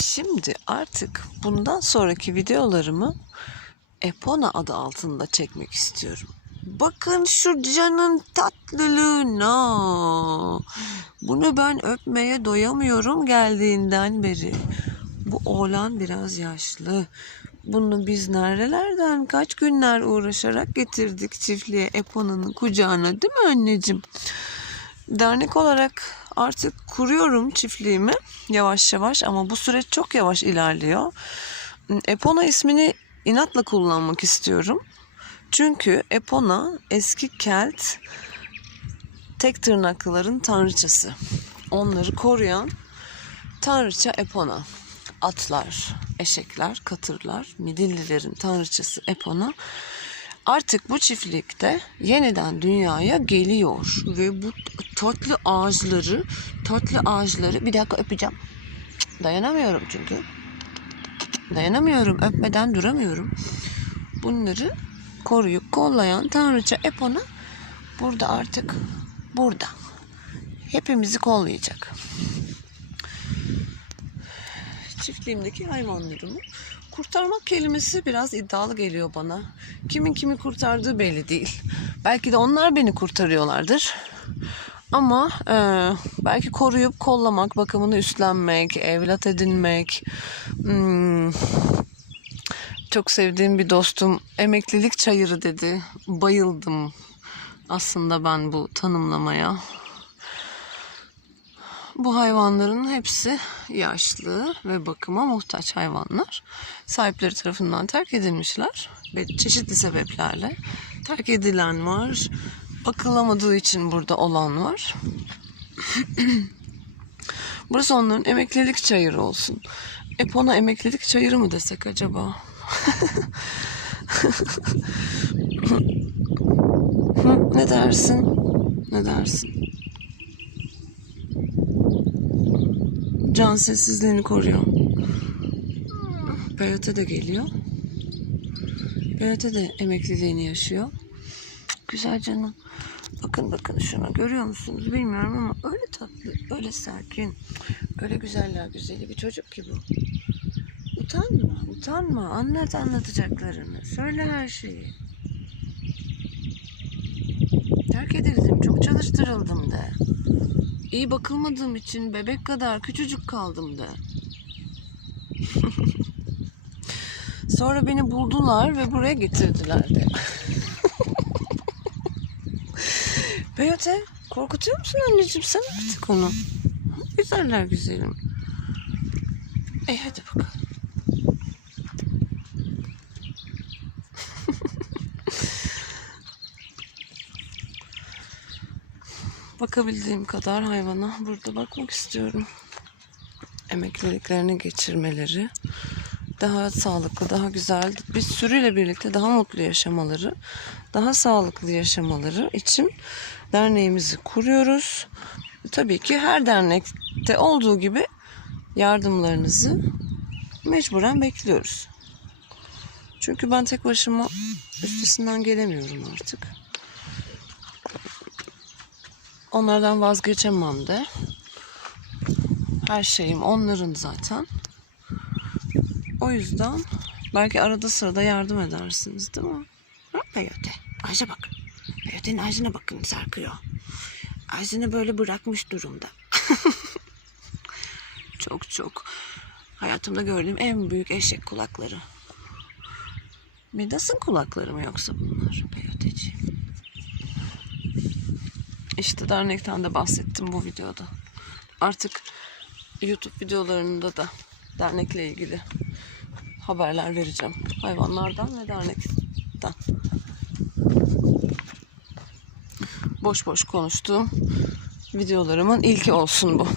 Şimdi artık bundan sonraki videolarımı Epona adı altında çekmek istiyorum. Bakın şu canın tatlılığına. Bunu ben öpmeye doyamıyorum geldiğinden beri. Bu oğlan biraz yaşlı. Bunu biz nerelerden kaç günler uğraşarak getirdik çiftliğe Epona'nın kucağına değil mi anneciğim? Dernek olarak artık kuruyorum çiftliğimi yavaş yavaş ama bu süreç çok yavaş ilerliyor. Epona ismini inatla kullanmak istiyorum. Çünkü Epona eski Kelt tek tırnaklıların tanrıçası. Onları koruyan tanrıça Epona. Atlar, eşekler, katırlar, Midillilerin tanrıçası Epona artık bu çiftlikte yeniden dünyaya geliyor ve bu tatlı ağaçları, tatlı ağaçları bir dakika öpeceğim. Dayanamıyorum çünkü. Dayanamıyorum, öpmeden duramıyorum. Bunları koruyup kollayan tanrıça Epona burada artık burada. Hepimizi kollayacak. Çiftliğimdeki hayvanlarımı kurtarmak kelimesi biraz iddialı geliyor bana. Kimin kimi kurtardığı belli değil. Belki de onlar beni kurtarıyorlardır. Ama e, belki koruyup kollamak, bakımını üstlenmek, evlat edinmek. hmm, çok sevdiğim bir dostum emeklilik çayırı dedi. Bayıldım aslında ben bu tanımlamaya. Bu hayvanların hepsi yaşlı ve bakıma muhtaç hayvanlar. Sahipleri tarafından terk edilmişler ve çeşitli sebeplerle terk edilen var, bakılamadığı için burada olan var. Burası onların emeklilik çayırı olsun. Epona emeklilik çayırı mı desek acaba? Ne dersin? Ne dersin? Can sessizliğini koruyor. Peyote de geliyor. Peyote de emekliliğini yaşıyor. Güzel canım. Bakın bakın şuna görüyor musunuz bilmiyorum ama öyle tatlı, öyle sakin, öyle güzeller güzeli bir çocuk ki bu. Utanma, utanma. Anlat anlatacaklarını. Söyle her şeyi. Terk edildim, çok çalıştırıldım de. İyi bakılmadığım için bebek kadar küçücük kaldım de. Sonra beni buldular ve buraya getirdiler de. Beyote korkutuyor musun anneciğim sen artık onu? Güzeller güzelim. E hadi bakalım. Bakabildiğim kadar hayvana burada bakmak istiyorum. Emekliliklerini geçirmeleri, daha sağlıklı, daha güzel, bir sürüyle birlikte daha mutlu yaşamaları, daha sağlıklı yaşamaları için derneğimizi kuruyoruz. Tabii ki her dernekte olduğu gibi yardımlarınızı mecburen bekliyoruz. Çünkü ben tek başıma üstesinden gelemiyorum artık. Onlardan vazgeçemem de. Her şeyim onların zaten. O yüzden belki arada sırada yardım edersiniz değil mi? Ha, Peyote. Ağaca bak. Peyote'nin ağacına bakın sarkıyor. Ağacını böyle bırakmış durumda. çok çok. Hayatımda gördüğüm en büyük eşek kulakları. Midas'ın kulakları mı yoksa bunlar Peyoteciğim? İşte dernekten de bahsettim bu videoda. Artık YouTube videolarında da dernekle ilgili haberler vereceğim. Hayvanlardan ve dernekten. Boş boş konuştuğum videolarımın ilki olsun bu.